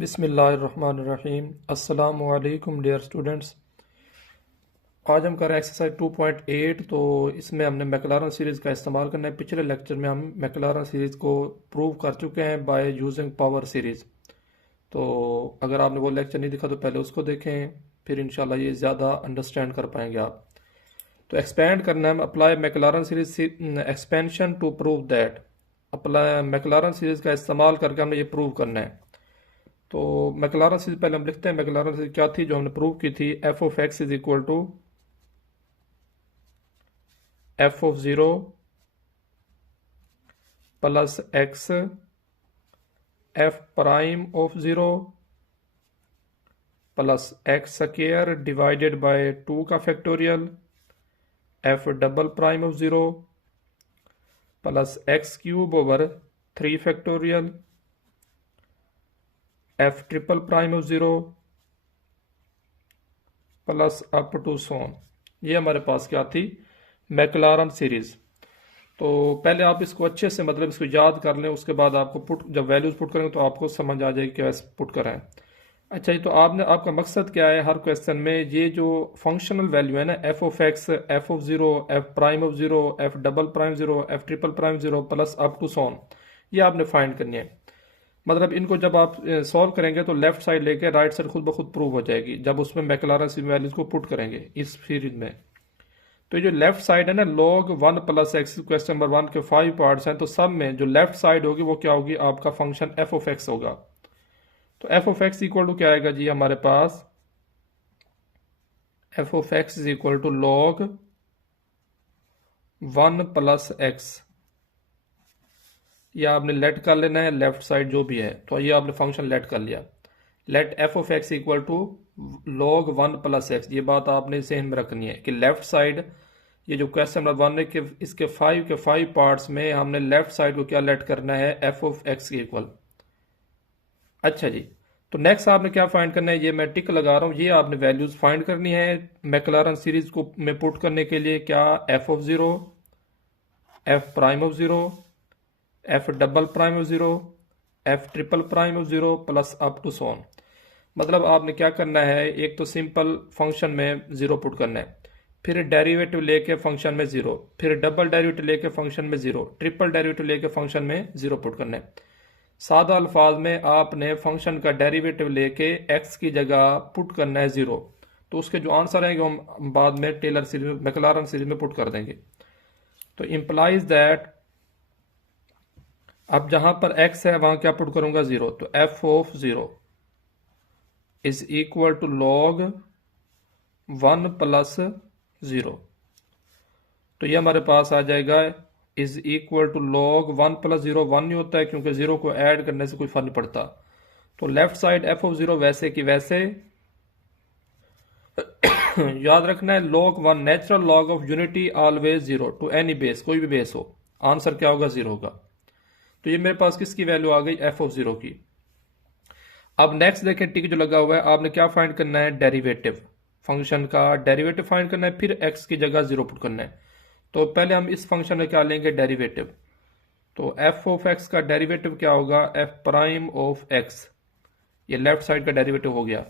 बिस्मिल्लाहिर्रहमानिर्रहीम। अस्सलामु अलैकुम डियर स्टूडेंट्स। आज हम कर रहे हैं एक्सरसाइज 2.8। तो इसमें हमने मैकलॉरन सीरीज़ का इस्तेमाल करना है। पिछले लेक्चर में हम मैकलॉरन सीरीज़ को प्रूव कर चुके हैं बाय यूजिंग पावर सीरीज़। तो अगर आपने वो लेक्चर नहीं देखा तो पहले उसको देखें, फिर इंशाल्लाह ये ज़्यादा अंडरस्टैंड कर पाएंगे आप। तो एक्सपेंड करना है, apply Maclaurin series expansion to prove that. Apply Maclaurin series का इस्तेमाल करके हमने ये प्रूव करना है। तो मैकलॉरन सीरीज पहले हम लिखते हैं मैकलॉरन सीरीज क्या थी जो हमने प्रूव की थी। F of x is equal to F of zero plus x f prime of zero plus x square divided by 2 का factorial f double prime of zero plus x cube over 3 factorial f triple prime of zero plus up to so on. ये हमारे पास क्या थी, मैकलॉरन series. तो पहले आप इसको अच्छे से मतलब इसको याद कर लें, उसके बाद आपको पुट जब वैल्यूज पुट करेंगे तो आपको समझ आ जाएगी कैसे पुट करें। अच्छा जी, तो आपका मकसद क्या है हर क्वेश्चन में, ये जो फंक्शनल वैल्यू है ना, f of x, f of zero, f prime of zero, f double prime zero, f triple prime zero plus up to so on, ये आपने फाइंड करनी है। मतलब इनको जब आप सॉल्व करेंगे तो लेफ्ट साइड लेके राइट साइड खुद ब खुद प्रूव हो जाएगी जब उसमें मैकलॉरन वैल्यूज को पुट करेंगे इस सीरीज में। तो ये जो लेफ्ट साइड है ना, log 1 plus x, question number 1 के 5 पार्ट्स हैं, तो सब में जो लेफ्ट साइड होगी वो क्या होगी, आपका फंक्शन एफ ऑफ एक्स होगा। तो F of x equal to क्या आएगा जी हमारे पास, f of x is equal to log 1 plus x. ये आपने लेट कर लेना है लेफ्ट साइड जो भी है, तो ये आपने फंक्शन लेट कर लिया। Let F of x equal to log 1 plus x. ये बात आपने जहन में रखनी है कि लेफ्ट साइड, ये जो क्वेश्चन नंबर 1 है कि इसके 5 पार्ट्स में हमने लेफ्ट साइड को क्या लेट करना है, एफ ऑफ एक्स के इक्वल। अच्छा जी, तो नेक्स्ट आपने क्या फाइंड करना है, ये मैं टिक लगा रहा हूँ, ये आपने वैल्यूज फाइंड करनी है मैकलॉरन सीरीज को में पुट करने के लिए। क्या, f of zero, f prime of zero, f double prime of zero, f triple prime of zero plus up to so on. मतलब आपने क्या करना है, एक तो सिंपल फंक्शन में जीरो पुट करना है, फिर डेरिवेटिव लेके फंक्शन में जीरो, फिर डबल डेरिवेटिव लेके फंक्शन में जीरो, ट्रिपल डेरिवेटिव लेके फंक्शन में जीरो पुट करना है। सादा अल्फाज में आपने फंक्शन का डेरिवेटिव लेके एक्स की जगह पुट करना है जीरो। तो उसके जो आंसर आएंगे हम बाद में टेलर सीरीज, मैकलॉरन सीरीज में पुट कर देंगे। तो इंप्लाइज दैट, अब जहां पर एक्स है वहां क्या पुट करूंगा, जीरो। तो F of zero is equal to log 1 plus zero. तो ये हमारे पास आ जाएगा is equal to log 1 plus zero. 1 नहीं होता है क्योंकि जीरो को ऐड करने से कोई फर्क नहीं पड़ता। तो left side F of zero वैसे की वैसे याद रखना है log 1 natural log of unity always zero to any base, कोई भी बेस हो, आंसर क्या होगा, जीरो होगा। तो ये मेरे पास किसकी वैल्यू आ गई, एफ ऑफ जीरो की। अब नेक्स्ट देखें, टिक जो लगा हुआ है, आपने क्या फाइंड करना है, डेरिवेटिव, फंक्शन का डेरिवेटिव फाइंड करना है, फिर एक्स की जगह जीरो पुट करना है। तो पहले हम इस फंक्शन में क्या लेंगे, डेरिवेटिव। तो एफ ऑफ एक्स का डेरिवेटिव क्या होगा, एफ प्राइम ऑफ एक्स। ये लेफ्ट साइड का डेरिवेटिव हो गया।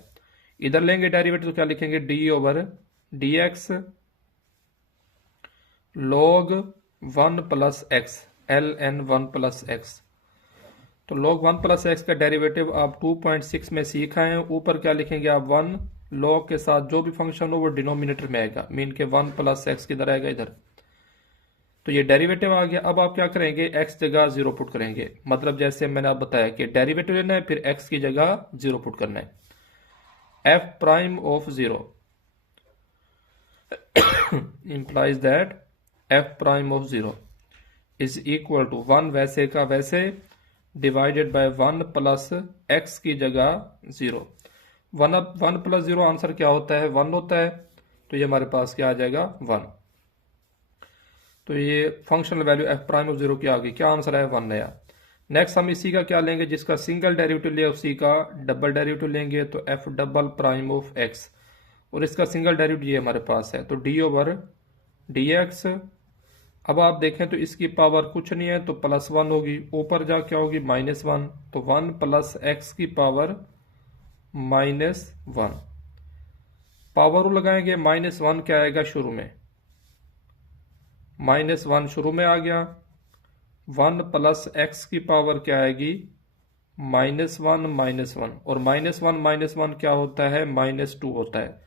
इधर लेंगे डेरिवेटिव तो क्या लिखेंगे, D over D X log 1 plus X, L N 1 plus X. तो log 1 प्लस एक्स का डेरिवेटिव आप 2.6 में सीख आए हैं। ऊपर क्या लिखेंगे आप, 1 log के साथ जो भी फंक्शन हो वो डिनोमिनेटर में आएगा, मीन के 1 प्लस एक्स किधर आएगा, इधर। तो ये डेरिवेटिव आ गया। अब आप क्या करेंगे, एक्स जगह जीरो पुट करेंगे। मतलब जैसे मैंने आप बताया कि डेरिवेटिव लेना है, फिर एक्स की जगह जीरो पुट करना है। F prime of zero implies that F prime of zero is equal to 1 वैसे का वैसे डिवाइडेड बाय 1 प्लस एक्स की जगह जीरो। 1 प्लस जीरो आंसर क्या होता है, 1 होता है। तो ये हमारे पास क्या आ जाएगा, 1। तो ये functional value F prime of zero की आ गई, क्या आंसर है, 1 नया। नेक्स्ट हम इसी का क्या लेंगे, जिसका सिंगल डेरिवेटिव लिया उसी का डबल डेरिवेटिव लेंगे। तो f double prime of x, और इसका सिंगल डेरिवेटिव ये हमारे पास है, तो डी ओवर डी एक्स। अब आप देखें तो इसकी पावर कुछ नहीं है तो +1 होगी, ऊपर जा क्या होगी, -1। तो 1 प्लस एक्स की पावर -1। पावर रूल लगाएंगे, -1 क्या आएगा शुरू में, -1 शुरू में आ गया। 1 प्लस एक्स की पावर क्या आएगी, -1 -1, और -1 क्या होता है, -2 होता है।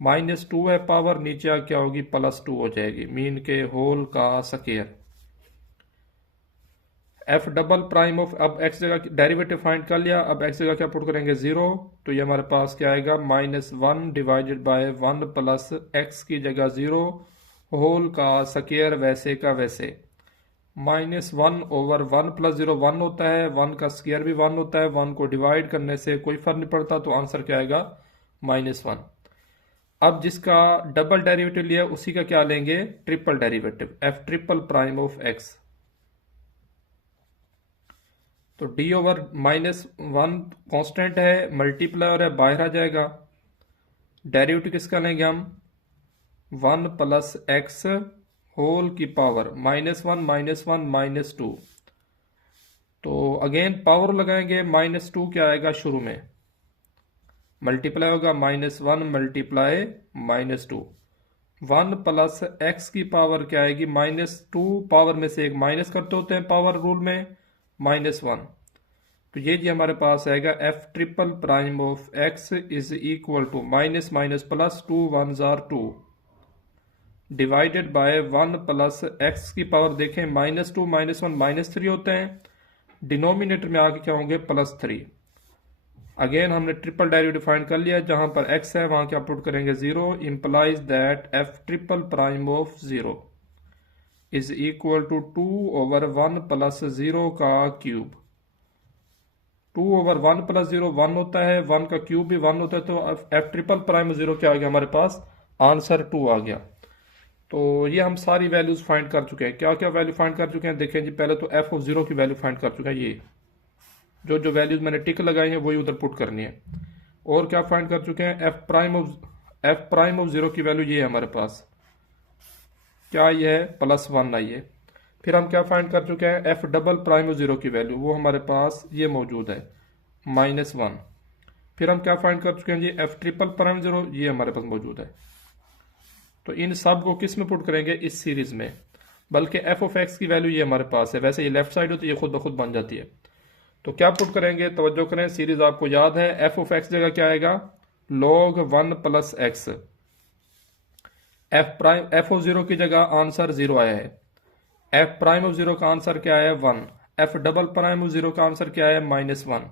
-2 है पावर, नीचे आ क्या होगी, +2 हो जाएगी, मीन के होल का square. F double prime of, अब एक्स जगह डेरिवेटिव फाइंड कर लिया, अब एक्स जगह क्या पुट करेंगे 0, तो ये हमारे पास क्या आएगा, -1 डिवाइडेड बाय 1 प्लस एक्स की जगह 0 होल का स्क्वायर वैसे का वैसे। -1 ओवर 1 प्लस 0 1 होता है, 1 का स्क्वायर भी 1 होता है, 1 को डिवाइड करने से कोई फर्क नहीं पड़ता, तो आंसर क्या आएगा, -1। अब जिसका डबल डेरिवेटिव लिया उसी का क्या लेंगे, triple derivative, F triple prime of x. तो डी ओवर -1 कांस्टेंट है, मल्टीप्लायर है, बाहर आ जाएगा। डेरिवेटिव किसका लेंगे हम, 1 प्लस एक्स होल की पावर -1 -2। तो अगेन पावर लगाएंगे, -2 क्या आएगा शुरू में, मल्टीप्लाई होगा -1 मल्टीप्लाई -2। 1 प्लस एक्स की पावर क्या आएगी, -2 पावर में से एक माइनस करते होते हैं पावर रूल में, -1। तो ये जी हमारे पास आएगा F triple prime of x is equal to minus minus plus 2 1 आर 2 डिवाइडेड बाय 1 प्लस एक्स की पावर देखें, -2 -1 -3 होते हैं, डिनोमिनेटर में आके क्या होंगे, +3। अगेन हमने ट्रिपल डेरिवेटिव फाइंड कर लिया, जहां पर एक्स है वहां क्या पुट करेंगे 0, implies that F triple prime of 0 is equal to 2 over 1 plus 0 का क्यूब। 2 ओवर 1 प्लस 0 1 होता है, 1 का क्यूब भी 1 होता है, तो एफ ट्रिपल प्राइम 0 क्या आ गया हमारे पास, आंसर 2 आ गया। तो ये हम सारी वैल्यूज फाइंड कर चुके हैं। क्या क्या वैल्यू फाइंड कर चुके हैं, देखें जी, पहले तो एफ ऑफ 0 की वैल्यू फाइंड कर चुके हैं, ये जो जो वैल्यूज मैंने टिक लगाई हैं वही उधर पुट करनी है। और क्या फाइंड कर चुके हैं, एफ प्राइम ऑफ 0 की वैल्यू ये है हमारे पास, क्या ये है, +1 आई है। फिर हम क्या फाइंड कर चुके हैं, एफ डबल प्राइम ऑफ 0 की वैल्यू, वो हमारे पास ये मौजूद है, -1। फिर हम क्या फाइंड कर चुके हैं जी, एफ ट्रिपल प्राइम 0, ये हमारे पास मौजूद है। तो इन सब को किस में पुट करेंगे, इस सीरीज में, बल्कि एफ ऑफ एक्स की वैल्यू ये हमारे पास है, वैसे ये लेफ्ट साइड होती है, ये खुद ब खुद बन जाती है। तो क्या पुट करेंगे, तवज्जो करें, सीरीज आपको याद है, एफ ऑफ एक्स जगह क्या आएगा, log 1 plus x. F of 0 की जगह आंसर 0 आया है, एफ प्राइम ऑफ 0 का आंसर क्या है 1, एफ डबल प्राइम ऑफ 0 का आंसर क्या है -1,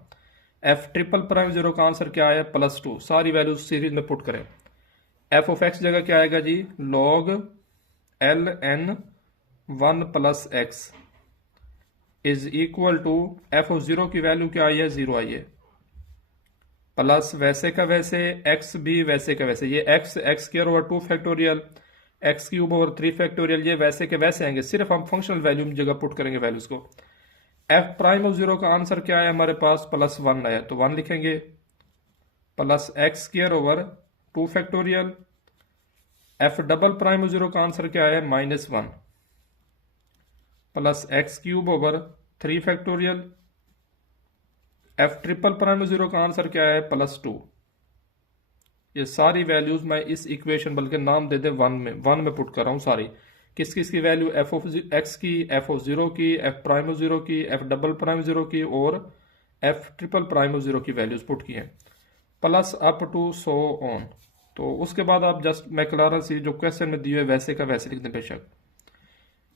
एफ ट्रिपल प्राइम 0 का आंसर क्या है +2। सारी वैल्यूज सीरीज में पुट करें। एफ ऑफ एक्स जगह क्या आएगा जी, log ln 1 plus X is equal to, F of 0 की वैल्यू क्या आई है, 0 आई है, प्लस वैसे का वैसे, एक्स भी वैसे का वैसे, ये x square over 2 factorial, x cube over 3 factorial, ये वैसे के वैसे आएंगे, सिर्फ हम फंक्शनल वैल्यू में जगह पुट करेंगे वैल्यूज को। एफ प्राइम ऑफ 0 का आंसर क्या है हमारे पास, +1 आया, तो 1 लिखेंगे, plus x square over 2 factorial. F double prime of 0 का आंसर क्या है, -1, plus x cube over 3 factorial. F triple prime of 0 का आंसर क्या है, +2। ये सारी वैल्यूज मैं इस इक्वेशन, बल्कि नाम दे दे 1 में पुट कर रहा हूँ सारी, किस किस की वैल्यू, एफ ऑफ एक्स की, एफ ऑफ 0 की, एफ प्राइम ऑफ 0 की, एफ डबल प्राइम 0 की, और एफ ट्रिपल प्राइम ऑफ 0 की वैल्यूज पुट की हैं, plus up to so on. तो उसके बाद आप जस्ट मैक्लारन सीरीज जो क्वेश्चन में दिए हुए वैसे का वैसे लिख दें बेशक,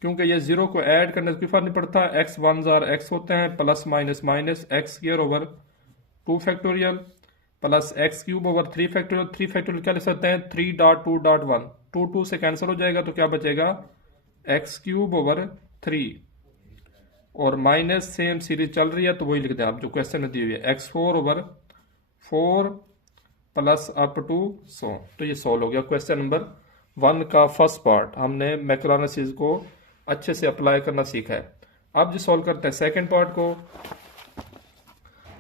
क्योंकि ये 0 को ऐड करने से कोई फर्क नहीं पड़ता, एक्स 1 जार एक्स होते हैं, plus minus minus x square over 2 factorial plus x cube over 3 factorial. 3 factorial क्या लिख सकते हैं, 3.2.1, 2 से कैंसिल हो जाएगा, तो क्या बचेगा, एक्स क्यूब ओवर 3, और माइनस सेम सीरीज चल रही है तो वही लिख दें आप जो क्वेश्चन में दी हुई है, x4 over 4 plus up to 100। तो ये सॉल्व हो गया क्वेश्चन नंबर 1 का फर्स्ट पार्ट। हमने मैक्लारन सीरीज को अच्छे से अप्लाई करना सीखा है। अब जो सॉल्व करते हैं सेकंड पार्ट को।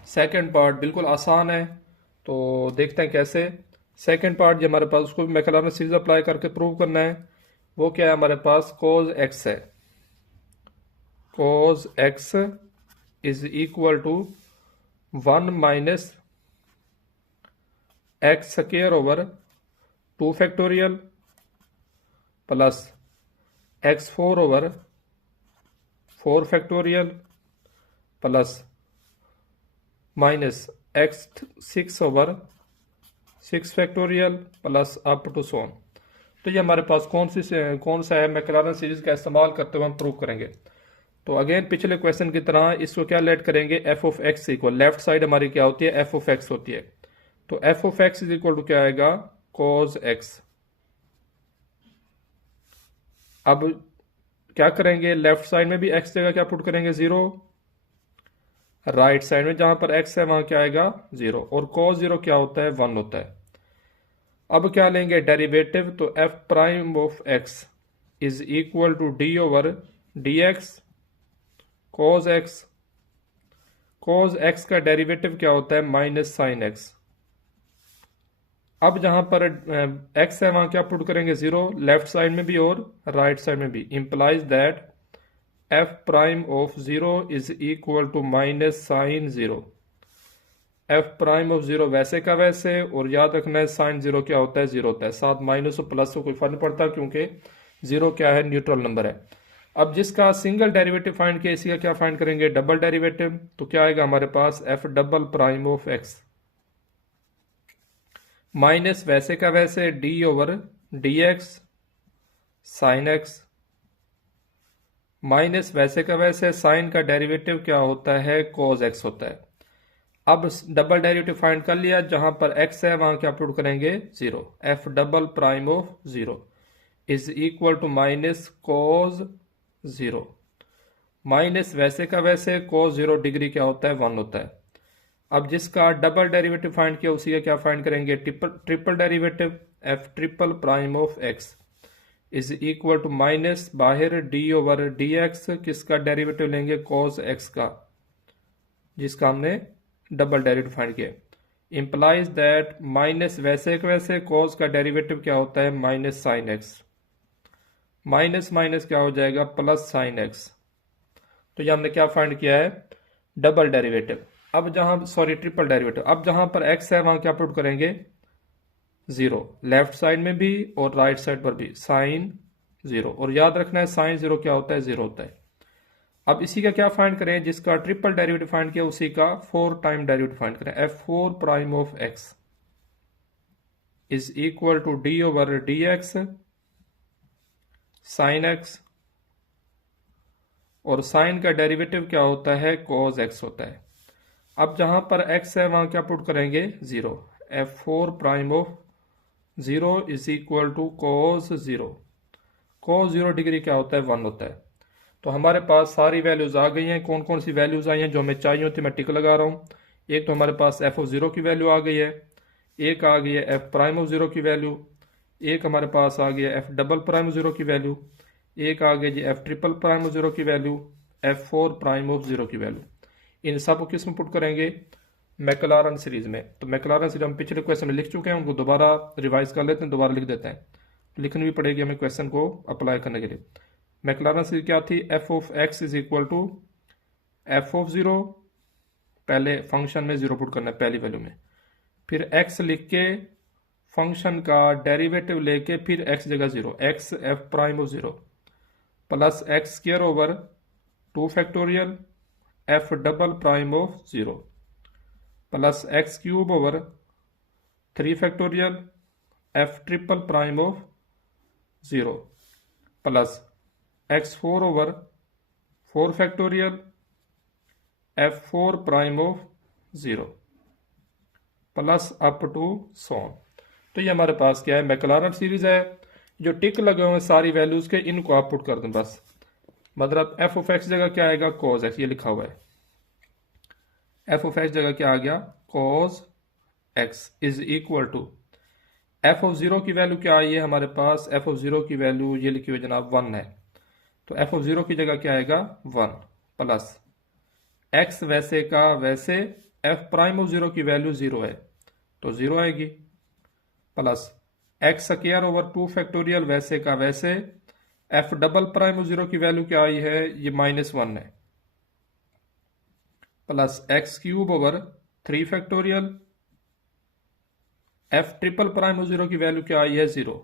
सेकंड पार्ट बिल्कुल आसान है, तो देखते हैं कैसे। सेकंड पार्ट जो हमारे पास, उसको भी मैक्लारन सीरीज अप्लाई करके प्रूव करना है। वो क्या है हमारे पास, cos x है, cos x is equal to 1 minus x square over 2 factorial plus x4 over 4 factorial plus minus x6 over 6 factorial plus up to so on. तो ये हमारे पास कौन सा है मैक्लारन सीरीज का इस्तेमाल करते हुए हम प्रूव करेंगे। तो अगेन पिछले क्वेश्चन की तरह इसको क्या लेट करेंगे, f of x equal, left side हमारी क्या होती है, एफ ऑफ एक्स होती है। तो F of x is equal to क्या आएगा, कोज एक्स। अब क्या करेंगे, लेफ्ट साइड में भी एक्स जगह क्या पुट करेंगे, 0, राइट साइड में जहां पर एक्स है वहां क्या आएगा 0, और cos 0 क्या होता है, 1 होता है। अब क्या लेंगे डेरिवेटिव, तो F prime of x is equal to D over D X cos X. Cos X का डेरिवेटिव क्या होता है, माइनस साइन एक्स। अब जहां पर एक्स है वहां क्या पुट करेंगे 0, लेफ्ट साइड में भी और राइट साइड में भी, implies that F prime of 0 is equal to minus sine 0। F prime of 0 वैसे का वैसे, और याद रखना है साइन 0 क्या होता है, 0 होता है। साथ माइनस और प्लस को कोई फर्क नहीं पड़ता क्योंकि 0 क्या है, न्यूट्रल नंबर है। अब जिसका सिंगल डेरिवेटिव फाइंड किया, इसी का क्या फाइंड करेंगे, डबल डेरिवेटिव। तो क्या आएगा हमारे पास, f double prime of x minus वैसे का वैसे d over D x sine x, minus वैसे का वैसे साइन का डेरिवेटिव क्या होता है, कोज एक्स होता है। अब डबल डेरिवेटिव फाइंड कर लिया, जहां पर एक्स है वहां क्या पुट करेंगे 0, F double prime of 0 is equal to minus cos 0, minus वैसे का वैसे कोज 0 डिग्री क्या होता है, 1 होता है। अब जिसका डबल डेरिवेटिव फाइंड किया उसी का क्या फाइंड करेंगे, triple derivative, F triple prime of x is equal to minus बाहर डी ओवर डी एक्स, किसका डेरिवेटिव लेंगे, कोस एक्स का, जिसका हमने डबल डेरिवेटिव फाइंड किया। इंप्लाइज दैट माइनस वैसे का वैसे कोस का डेरिवेटिव क्या होता है, minus sine x, minus minus क्या हो जाएगा, प्लस साइन एक्स। तो ये हमने क्या फाइंड किया है, डबल डेरिवेटिव। अब ट्रिपल डेरिवेटिव। अब जहां पर एक्स है वहां क्या पुट करेंगे 0, लेफ्ट साइड में भी और राइट साइड पर भी साइन 0, और याद रखना है साइन 0 क्या होता है, 0 होता है। अब इसी का क्या फाइंड करें, जिसका ट्रिपल डेरिवेटिव फाइंड किया उसी का 4 टाइम डेरिवेटिव फाइंड करें, F 4 prime of x is equal to D over D x sine X, और साइन का डेरिवेटिव क्या होता है, कोज एक्स होता है। अब जहां पर x है वहां क्या पुट करेंगे 0, F 4 prime of 0 is equal to cos 0, cos 0 degree क्या होता है, 1 होता है। तो हमारे पास सारी वैल्यूज आ गई हैं। कौन कौन सी वैल्यूज आई हैं जो हमें चाहिए होती, मैं टिक लगा रहा हूं। एक तो हमारे पास एफ ऑफ 0 की वैल्यू आ गई है, एक आ गई है एफ प्राइम ऑफ 0 की वैल्यू, एक हमारे पास आ गया एफ डबल प्राइम ऑफ 0 की वैल्यू, एक आ गई जी एफ ट्रिपल प्राइम ऑफ 0 की वैल्यू, एफ 4 प्राइम ऑफ 0 की वैल्यू। इन सब को किस में पुट करेंगे, मैक्लारन सीरीज में। तो मैक्लारन सीरीज हम पिछले क्वेश्चन में लिख चुके हैं, उनको दोबारा रिवाइज कर लेते हैं, दोबारा लिख देते हैं, लिखनी भी पड़ेगी हमें क्वेश्चन को अप्लाई करने के लिए। मैक्लारन सीरीज क्या थी, F of x is equal to F of 0, पहले फंक्शन में 0 पुट करना है पहली वैल्यू में, फिर एक्स लिख के फंक्शन का डेरिवेटिव लेके फिर एक्स जगह 0, x f prime of 0 plus x square over 2 factorial f double prime of 0 plus x cube over 3 factorial f triple prime of 0 plus x 4 over 4 factorial f 4 prime of 0 plus up to so on. तो ये हमारे पास क्या है, McLaren series है। जो टिक लगे हुए हैं सारी वैल्यूज के, इनको आप पुट कर दें बस। मतलब एफ ऑफ एक्स जगह क्या आएगा, कोज एक्स, ये लिखा हुआ है। एफ ऑफ एक्स जगह क्या आ गया, cos x is equal to F of 0 की वैल्यू क्या आई है हमारे पास, एफ ऑफ 0 की वैल्यू ये लिखी हुई जनाब 1 है। तो एफ ऑफ 0 की जगह क्या आएगा 1 प्लस एक्स वैसे का वैसे एफ प्राइम ऑफ 0 की वैल्यू 0 है तो 0 आएगी, plus x square over 2 factorial वैसे का वैसे एफ डबल प्राइम ऑफ 0 की वैल्यू क्या आई है, ये -1 है, plus x cube over 3 factorial f triple prime of zero की वैल्यू क्या आई है 0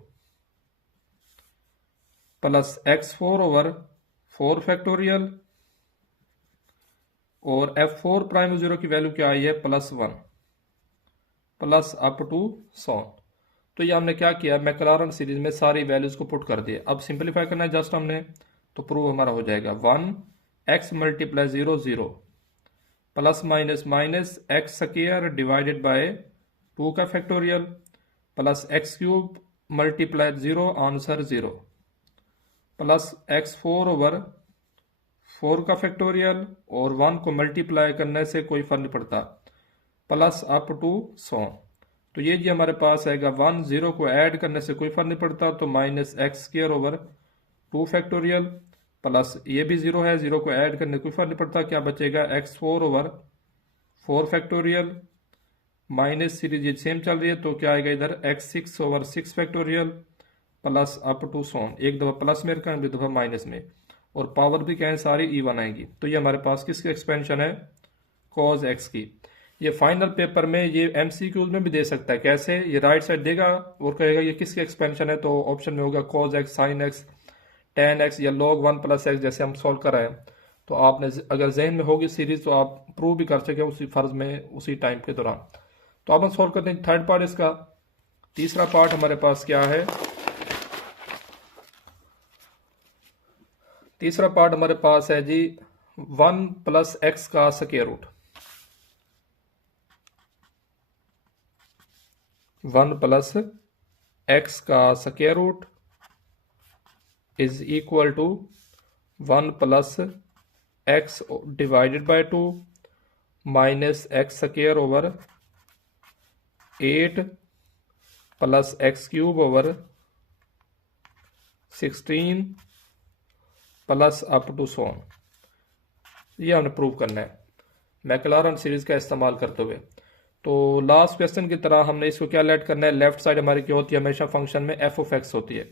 प्लस x4 ओवर 4 फैक्टोरियल और f4 प्राइम ऑफ जीरो की वैल्यू क्या आई है +1 प्लस अप टू सॉन। तो ये हमने क्या किया, मैक्लारन सीरीज में सारी वैल्यूज को पुट कर दिए। अब सिंपलीफाई करना है जस्ट हमने, तो प्रूव हमारा हो जाएगा 1x multiply 0 0 plus minus minus x square divided by 2 का factorial plus x cube multiply 0 answer 0 plus x4 over 4 का फैक्टोरियल और 1 को मल्टीप्लाई करने से कोई फर्क नहीं पड़ता प्लस अप टू सॉन। तो ये जी हमारे पास आएगा 1 0 को ऐड करने से कोई फर्क नहीं पड़ता तो minus x square over 2 factorial plus ये भी 0 है, 0 को ऐड करने कोई फर्क नहीं पड़ता, क्या बचेगा x4 over 4 factorial minus series ये सेम चल रही है तो क्या आएगा इधर x6 over 6 factorial plus up to so on, एक दफा प्लस में रखा एक दफा माइनस में, और पावर भी क्या है सारी इवन आएगी। तो ये हमारे पास किसकी एक्सपेंशन है, cos x की। ये फाइनल पेपर में ये एमसीक्यूज में भी दे सकता है, कैसे, ये राइट साइड देगा और कहेगा ये किसकी एक्सपेंशन है, तो ऑप्शन में होगा cos x sin x tan x या log 1 प्लस x, जैसे हम सॉल्व कर रहे हैं। तो आपने अगर जहन में होगी सीरीज तो आप प्रूव भी कर सके उसी फर्ज में उसी टाइम के दौरान। तो अब हम सॉल्व करते हैं थर्ड पार्ट इसका। तीसरा पार्ट हमारे पास क्या है, तीसरा पार्ट हमारे पास है जी 1 प्लस एक्स का स्क्वायर रूट, 1 प्लस एक्स का square root is equal to 1 plus X divided by 2 minus x square over 8 plus x cube over 16 plus up to so on. ये हमने प्रूव करना है मैक्लारन सीरीज का इस्तेमाल करते हुए। तो लास्ट क्वेश्चन की तरह हमने इसको क्या लेट करना है, लेफ्ट साइड हमारी क्या होती है, हमेशा फंक्शन में एफ ऑफ एक्स होती है।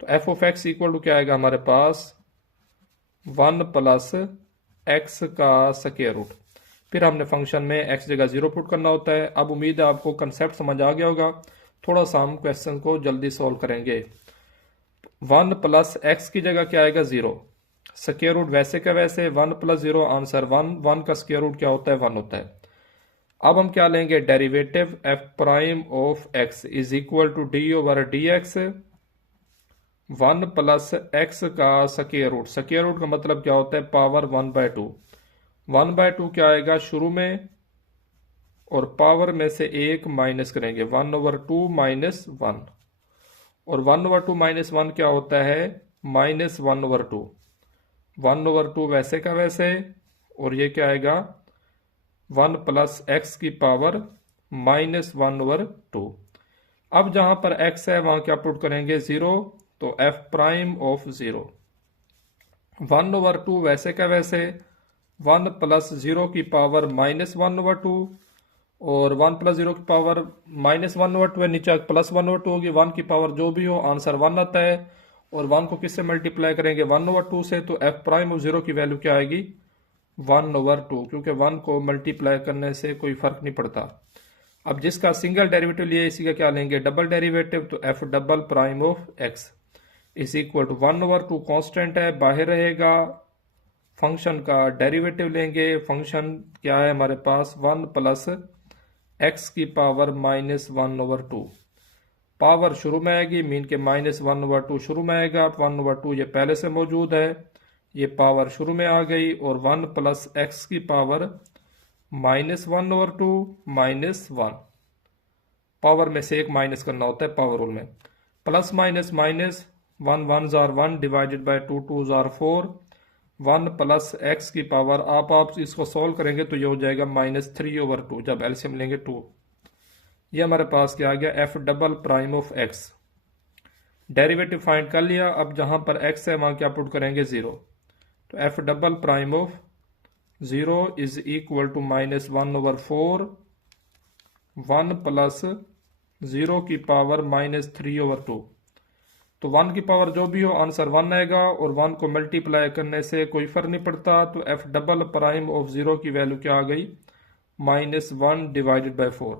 तो F of x equal to क्या आएगा हमारे पास 1 प्लस एक्स का स्क्वायर रूट, फिर हमने फंक्शन में एक्स जगह 0 पुट करना होता है। अब उम्मीद है आपको कंसेप्ट समझ आ गया होगा, थोड़ा सा हम क्वेश्चन को जल्दी सॉल्व करेंगे। 1 प्लस एक्स की जगह क्या आएगा 0, स्क्वायर रूट वैसे का वैसे 1 प्लस 0 आंसर 1, 1 का स्क्वायर रूट क्या होता है 1 होता है। अब हम क्या लेंगे, derivative f prime of x is equal to D over D x 1 plus x का स्क्वायर रूट, स्क्वायर रूट का मतलब क्या होता है पावर 1/2, 1/2 क्या आएगा शुरू में और पावर में से 1 माइनस करेंगे 1/2 माइनस 1, और 1/2 माइनस 1 क्या होता है -1/2, 1/2 वैसे का वैसे, और ये क्या आएगा 1 प्लस एक्स की पावर -1/2। अब जहां पर x है वहां क्या पुट करेंगे 0, तो f प्राइम ऑफ 0 1/2 वैसे का वैसे 1 प्लस 0 की पावर -1/2, और 1 प्लस 0 की पावर -1/2 है, नीचे +1/2 होगी, 1 की पावर जो भी हो आंसर 1 आता है, और 1 को किससे मल्टीप्लाई करेंगे 1/2 से, तो f प्राइम ऑफ 0 की वैल्यू क्या आएगी 1/2, क्योंकि 1 को मल्टीप्लाई करने से कोई फर्क नहीं पड़ता। अब जिसका सिंगल डेरिवेटिव लिए इसी का क्या लेंगे डबल डेरिवेटिव, तो f double prime of x is equal to 1/2 constant है बाहर रहेगा, फंक्शन का डेरिवेटिव लेंगे, फंक्शन क्या है हमारे पास 1 प्लस एक्स की पावर -1/2, पावर शुरू में आएगी मीन के -1/2 शुरू में आएगा, 1/2 ये पहले से मौजूद है, ये पावर शुरू में आ गई, और 1 प्लस एक्स की पावर -1/2 -1, पावर में से एक माइनस करना होता है पावर रूल में, plus minus minus 1 1s are 1 divided by 2 2s are 4, 1 plus X की पावर आप इसको सॉल्व करेंगे तो ये हो जाएगा -3/2, जब एलसीएम लेंगे 2। ये हमारे पास क्या आ गया F double prime of x, derivative find कर लिया। अब जहां पर एक्स है वहां क्या पुट करेंगे 0, तो f double prime of 0 is equal to -1/4, 1 plus 0 की पावर -3/2, तो 1 की पावर जो भी हो आंसर 1 आएगा, और 1 को मल्टीप्लाई करने से कोई फर्क नहीं पड़ता, तो एफ डबल प्राइम ऑफ 0 की वैल्यू क्या आ गई -1 डिवाइडेड बाय 4।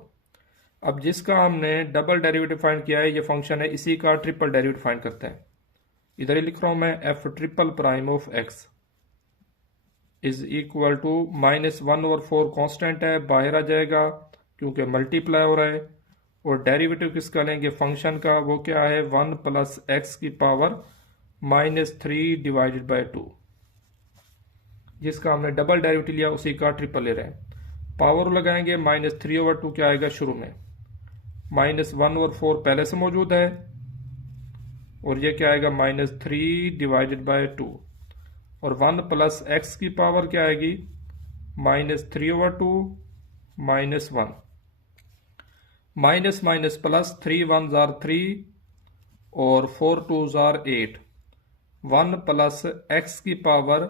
अब जिसका हमने डबल डेरिवेटिव फाइंड किया है ये फंक्शन है, इसी का ट्रिपल डेरिवेटिव फाइंड करते हैं। इधर ही लिख रहा हूं मैं, f triple prime of x is equal to -1/4 constant है, बाहर आ जाएगा क्योंकि मल्टीप्लाई हो रहा है। और डेरिवेटिव किसका लेंगे, फंक्शन का, वो क्या है 1 + x की पावर -3 डिवाइडेड बाय 2। जिसका हमने डबल डेरिवेटिव लिया उसी का ट्रिपल ले रहे हैं। पावर लगाएंगे, -3/2 क्या आएगा शुरू में, -1/4 पहले से मौजूद है, और ये क्या आएगा -3 डिवाइडेड बाय 2, और 1 + x की पावर क्या आएगी -3/2 -1, minus minus plus, 3 1s are 3 और 4 2s are 8, 1 + x की पावर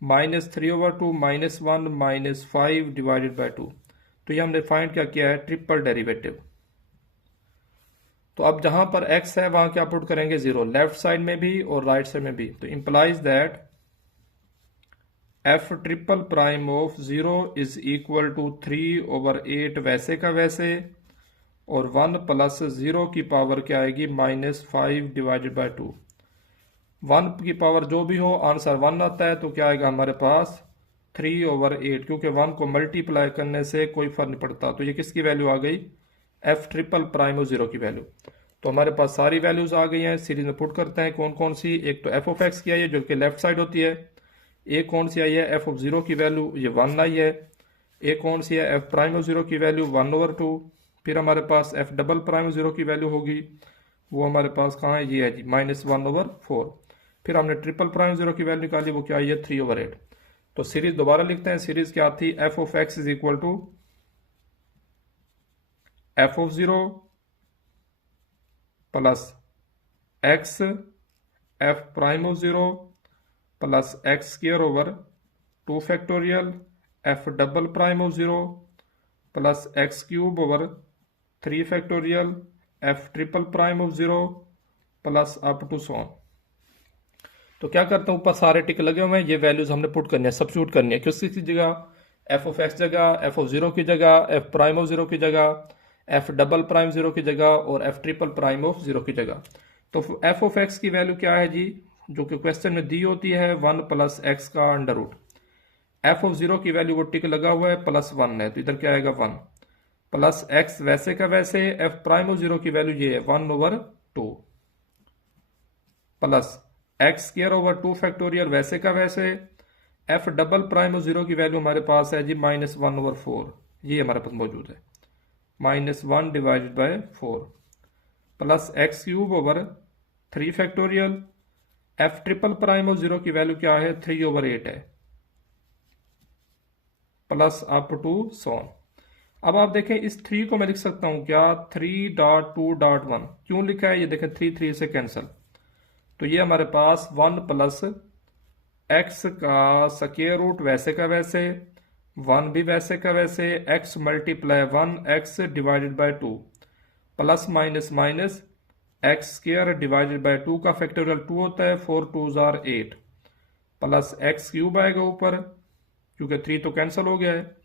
-3/2 -1 -5 डिवाइडेड बाय 2। तो ये हमने फाइंड क्या किया है, ट्रिपल डेरिवेटिव। तो अब जहां पर x है वहां क्या पुट करेंगे 0, लेफ्ट साइड में भी और राइट साइड में भी। तो implies that f triple prime of 0 is equal to 3/8 वैसे का वैसे, और 1 + 0 की पावर क्या आएगी -5 डिवाइडेड बाय 2। 1 की पावर जो भी हो, आंसर 1 आता है, तो क्या आएगा हमारे पास 3/8, क्योंकि 1 को मल्टीप्लाई करने से कोई फर्क नहीं पड़ता। तो ये किसकी वैल्यू आ गई, एफ ट्रिपल प्राइम ऑफ 0 की वैल्यू। तो हमारे पास सारी वैल्यूज आ गई हैं, सीरीज में पुट करते हैं कौन कौन सी। एक तो एफ ऑफ एक्स की आई है जो कि लेफ्ट साइड होती है, एक कौन सी आई है एफ ऑफ 0 की वैल्यू, ये 1 आई है, एक कौन सी है एफ प्राइम ऑफ 0 की वैल्यू 1/2, फिर हमारे पास एफ डबल प्राइम 0 की वैल्यू होगी, वो हमारे पास कहाँ है, ये है जी -1/4। फिर हमने ट्रिपल प्राइम 0 की वैल्यू निकाली, वो क्या आई है 3/8। तो सीरीज दोबारा लिखते हैं, सीरीज क्या थी, F of x is equal to F of 0 plus x f prime of 0 plus x square over 2 factorial f double prime of 0 plus x cube over 3 factorial f triple prime of 0 plus up to so on. तो क्या करते हैं, ऊपर सारे टिक लगे हुए हैं, ये वैल्यूज हमने पुट करनी है, सब्स्टिट्यूट करनी है। किसी जगह एफ ऑफ एक्स जगह, एफ ऑफ 0 की जगह, एफ प्राइम ऑफ 0 की जगह, एफ डबल प्राइम 0 की जगह, और एफ ट्रिपल प्राइम ऑफ 0 की जगह। तो एफ ऑफ एक्स की वैल्यू क्या है जी, जो कि क्वेश्चन में दी होती है 1 + x का अंडर रूट। एफ ऑफ 0 की वैल्यू वो टिक लगा हुआ है +1 है, तो इधर क्या आएगा 1 प्लस x वैसे का वैसे, एफ प्राइम ऑफ 0 की वैल्यू ये है 1/2 plus x square over 2 factorial वैसे का वैसे, एफ डबल प्राइम ऑफ 0 की वैल्यू हमारे पास है जी -1/4, ये हमारे पास मौजूद है, -1 divided by 4 plus x cube over 3 factorial, f triple prime of 0 की वैल्यू क्या है 3/8 है, प्लस अप टू सॉन। अब आप देखें इस 3 को मैं लिख सकता हूं क्या 3.2.1, क्यों लिखा है ये देखें 3 3 से कैंसिल। तो ये हमारे पास 1 + x का स्क्वायर रूट वैसे का वैसे, 1 भी वैसे का वैसे, x × 1 x divided by 2 plus minus minus x square divided by 2 का फैक्टोरियल 2 होता है, 4 2s are 8 plus x cube आएगा ऊपर क्योंकि 3 तो कैंसिल हो गया है,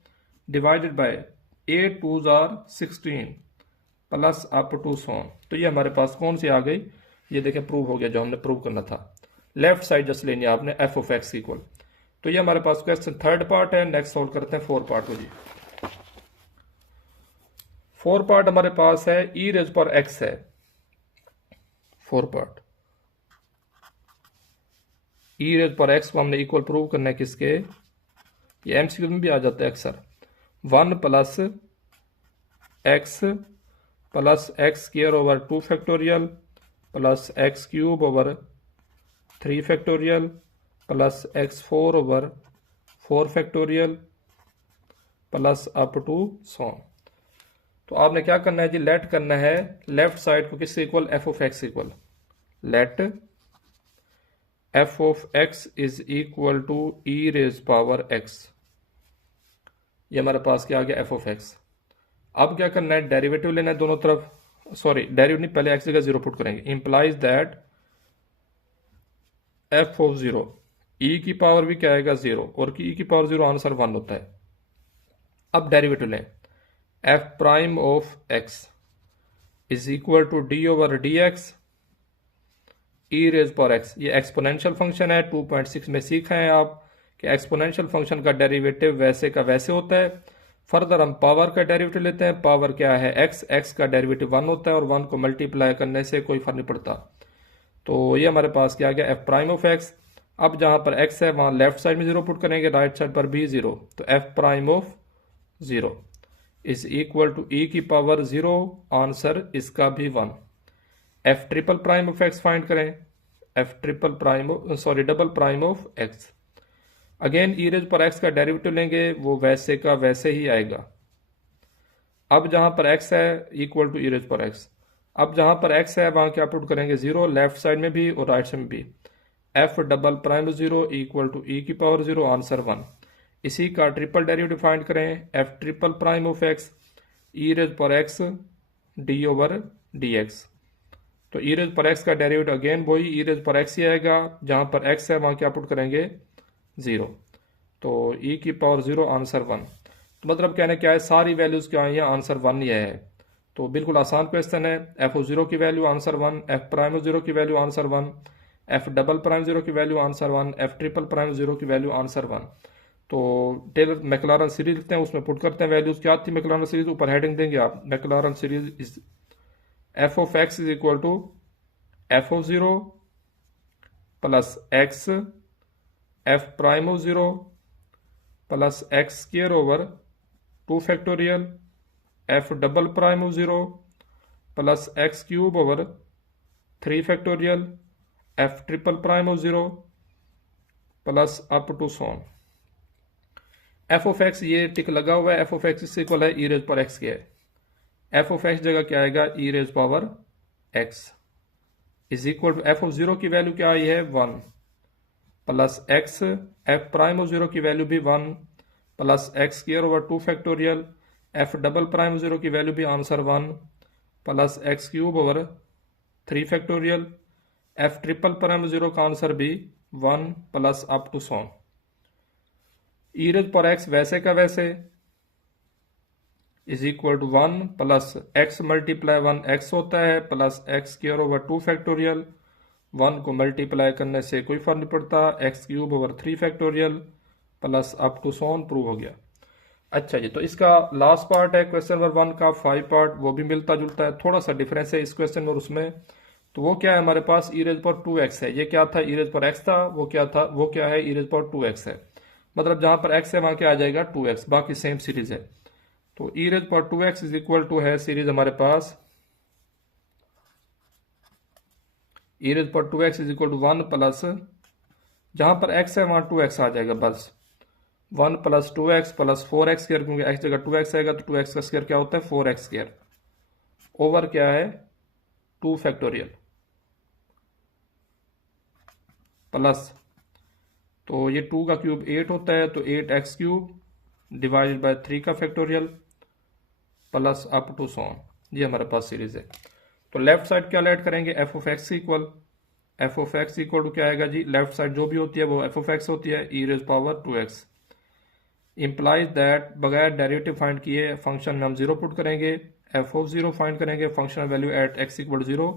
divided by 8 2s are 16 plus up to so on. तो ये हमारे पास कौन सी आ गई, ये देखें प्रूव हो गया जो हमने प्रूव करना था। लेफ्ट साइड जस्ट लेनी है आपने एफ ऑफ एक्स इक्वल। तो ये हमारे पास क्वेश्चन थर्ड पार्ट है। नेक्स्ट सॉल्व करते हैं फोर्थ पार्ट को जी। फोर्थ पार्ट हमारे पास है ई रेज पर एक्स है। फोर्थ पार्ट ई रेज पर एक्स को हमने इक्वल प्रूव करना है किसके, ये एमसीक्यू में भी आ जाता है अक्सर, 1 + x plus x square over 2 factorial plus x cube over 3 factorial plus x4 over 4 factorial plus up to so on. तो आपने क्या करना है जी, लेट करना है लेफ्ट साइड को किससे equal, f of x equal, let F of x is equal to e raise power x. ये हमारे पास क्या आ गया एफ ऑफ एक्स। अब क्या करना है, डेरिवेटिव लेना है दोनों तरफ, सॉरी डेरिवेटिव नहीं, पहले एक्स जगह 0 पुट करेंगे। इंप्लाइज दैट एफ ऑफ 0 ई की पावर भी क्या आएगा 0 और ई की पावर 0 आंसर 1 होता है। अब डेरिवेटिव लें, f prime of x is equal to D over D x e raise पर एक्स। ये एक्सपोनेंशियल फंक्शन है, 2.6 में सीखा है आप कि एक्सपोनेंशियल फंक्शन का डेरिवेटिव वैसे का वैसे होता है। फर्दर हम पावर का डेरिवेटिव लेते हैं। पावर क्या है? एक्स। एक्स का डेरिवेटिव 1 होता है और 1 को मल्टीप्लाई करने से कोई फर्क नहीं पड़ता। तो ये हमारे पास क्या गया? F prime of x. अब जहां पर एक्स है वहां लेफ्ट साइड में 0 पुट करेंगे, राइट साइड पर भी 0, तो F prime of 0 is equal to e की पावर 0। आंसर इसका भी 1। F triple prime of x find करें। F triple prime sorry double prime of x. Again e raise पर एक्स का डेरिवेटिव लेंगे, वो वैसे का वैसे ही आएगा। अब जहां पर एक्स है इक्वल टू ई रेज पर एक्स। अब जहां पर एक्स है वहां क्या पुट करेंगे? 0, लेफ्ट साइड में भी और राइट साइड में भी। F double prime 0 equal to e की पावर 0। आंसर 1। इसी का ट्रिपल डेरिवेटिव फाइंड करें। F triple prime of x e raise पर x d over D x. तो ई रेज पर एक्स का डेरिवेटिव अगेन वही ई रेज पर एक्स ही आएगा। जहां पर एक्स है वहां क्या पुट करेंगे? 0। तो ई की पावर 0। आंसर 1। तो मतलब कहने क्या है, सारी वैल्यूज क्या आई हैं? आंसर 1 ही है। तो बिल्कुल आसान क्वेश्चन है। एफ ओ 0 की वैल्यू आंसर 1, एफ प्राइम 0 की value answer 1, F double prime 0 की value answer 1, f triple prime 0 की वैल्यू आंसर 1। तो टेलर मैक्लारन सीरीज लिखते हैं, उसमें पुट करते हैं वैल्यूज। क्या थी मैक्लारन सीरीज? ऊपर हेडिंग देंगे आप। Maclaurin series is f of x is equal to F of 0 plus x f prime of 0 plus x square over 2 factorial f double prime of 0 plus x cube over 3 factorial f triple prime of 0 plus up to so on. F of x ये tick लगा हुआ है। F of x equal है e raise पर x के है। F of X जगह क्या आएगा? E raise power x is equal to F of 0 की वैल्यू क्या आई है? 1 plus x f prime of 0 की वैल्यू भी 1 plus x square over 2 factorial f double prime 0 की वैल्यू भी answer 1 plus x cube over 3 factorial f triple prime 0 का answer भी 1 plus up to so on. E raise पर x वैसे का वैसे is equal to 1 plus x multiply 1 x होता है plus x square over 2 factorial 1 को मल्टीप्लाई करने से कोई फर्क नहीं पड़ता, x cube over 3 factorial plus up to so on. Prove हो गया। अच्छा जी, तो इसका लास्ट पार्ट है क्वेश्चन नंबर 1 का 5 पार्ट, वो भी मिलता जुलता है, थोड़ा सा डिफरेंस है इस क्वेश्चन और उसमें। तो वो क्या है हमारे पास? ई रेज पर 2x है। ये क्या था? ई रेज पर x था। वो क्या था? वो क्या है? ई रेज पर 2x है। मतलब जहां पर x है वहां क्या आ जाएगा? 2x। बाकी सेम सीरीज है। तो ई रेज पर 2x इज इक्वल टू है सीरीज हमारे पास ई रेज पर 2x is equal to 1 plus जहां पर x है वहां 2x आ जाएगा बस। 1 plus 2x plus 4x square, क्योंकि x जगह 2x आएगा तो 2x का स्क्वायर क्या होता है? 4x स्क्वायर ओवर क्या है? 2 फैक्टोरियल प्लस, तो ये 2 का क्यूब 8 होता है तो 8x क्यूब डिवाइडेड बाय 3 का factorial plus up to so on. ये हमारे पास सीरीज है। तो लेफ्ट साइड क्या ऐड करेंगे? F of x equal f of x equal to क्या आएगा जी? लेफ्ट साइड जो भी होती है वो एफ ऑफ एक्स होती है, e raise power 2x। Implies that बगैर डेरिवेटिव फाइंड किए फंक्शन में हम 0 पुट करेंगे, एफ ऑफ 0 फाइंड करेंगे, functional value at x equal 0।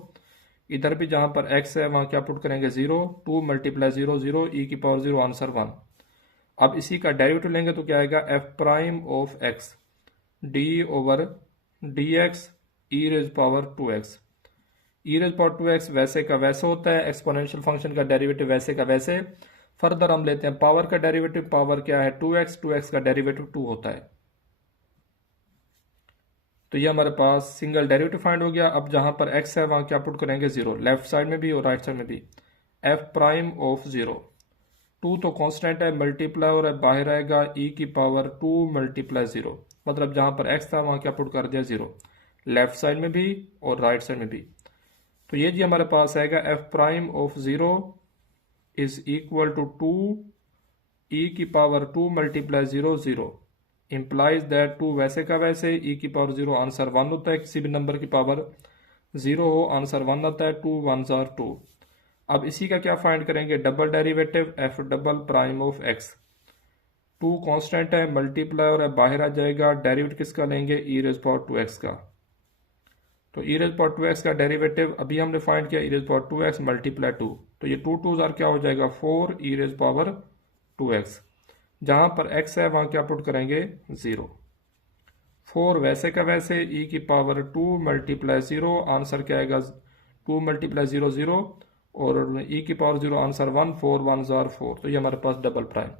इधर भी जहां पर x है वहां क्या पुट करेंगे? 0। 2 मल्टीप्लाई 0 0 ई की पावर 0। आंसर 1। अब इसी का डेरिवेटिव लेंगे तो क्या आएगा? F prime of x d over D x e raise power 2x। E raise power 2x वैसे का वैसे होता है, एक्सपोनेंशियल फंक्शन का डेरिवेटिव वैसे का वैसे। फर्दर हम लेते हैं पावर का डेरिवेटिव। पावर क्या है? 2x। 2x का डेरिवेटिव 2 होता है। तो ये हमारे पास सिंगल डेरिवेटिव फाइंड हो गया। अब जहां पर x है वहां क्या पुट करेंगे? 0, लेफ्ट साइड में भी और राइट साइड में भी। एफ प्राइम ऑफ 0, 2 तो कांस्टेंट है, मल्टीप्लाई और बाहर आएगा ई की पावर 2 मल्टीप्लाई 0। मतलब जहां पर x था वहां क्या पुट कर दिया? 0, लेफ्ट साइड में भी और राइट साइड में भी। तो ये जी हमारे पास आएगा f prime of 0 is equal to 2 e की पावर 2 मल्टीप्लाई 0 0। इंप्लाइज दैट 2 वैसे का वैसे, ई की पावर 0 आंसर 1 होता है। किसी भी नंबर की पावर 0 हो आंसर 1 आता है। 2 1 आर 2। अब इसी का क्या फाइंड करेंगे? Double derivative F double prime of x 2 constant है, मल्टीप्लायर है, बाहर आ जाएगा, डेरिवेटिव किसका लेंगे, e रेज़ पावर 2x का। तो e रेज़ पावर 2x का डेरिवेटिव अभी हमने फाइंड किया, e rays power 2x multiply 2, तो ये 2 2 क्या हो जाएगा 4 e रेज़ पावर 2x। जहाँ पर x है वहाँ क्या पुट करेंगे 0। 4 वैसे का वैसे e की पावर 2 मल्टीप्लाई 0, आंसर क्या आएगा 2 मल्टीप्लाई 0 0, और e की पावर 0 आंसर 1, 4 1 जार 4, तो ये हमारे पास डबल प्राइम।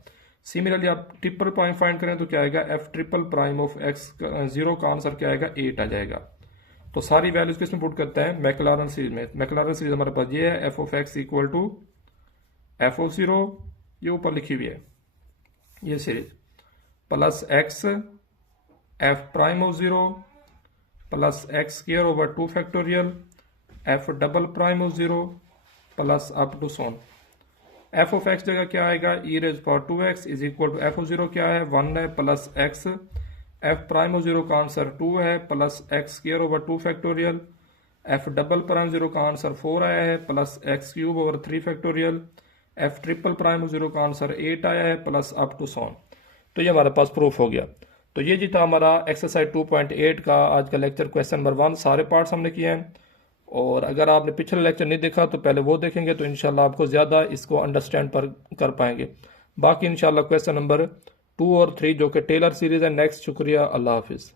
सिमिलरली आप ट्रिपल प्राइम फाइंड करें तो क्या आएगा, f triple prime of x 0 का आंसर क्या आएगा 8 आ जाएगा। तो सारी वैल्यूज किसमें पुट करते हैं, मैक्लारन सीरीज में। मैक्लारन सीरीज हमारे पास ये है, f of x equal to f of 0, ये ऊपर लिखी हुई है ये series, plus x f prime of 0 plus x square over 2 factorial f double prime of 0 plus up to so on. f of x जगह क्या आएगा, e raise power 2x is equal to f of 0 क्या है 1 है, plus x f prime of 0 का answer 2 है, plus x square over 2 factorial, f double prime 0 का answer 4 आया है, plus x cube over 3 factorial, f triple prime 0 का answer 8 आया है, प्लस अप टू सोन। तो ये हमारे पास प्रूफ हो गया। तो ये जी था हमारा एक्सरसाइज 2.8 का आज का लेक्चर, क्वेश्चन नंबर 1 सारे पार्ट्स हमने किए हैं। और अगर आपने पिछले लेक्चर नहीं देखा तो पहले वो देखेंगे तो इंशाल्लाह आपको ज़्यादा इसको अंडरस्टैंड कर पाएंगे। बाकी इंशाल्लाह क्वेश्चन नंबर 2 और 3 जो कि टेलर सीरीज़ है नेक्स्ट। शुक्रिया, अल्लाह हाफिज़।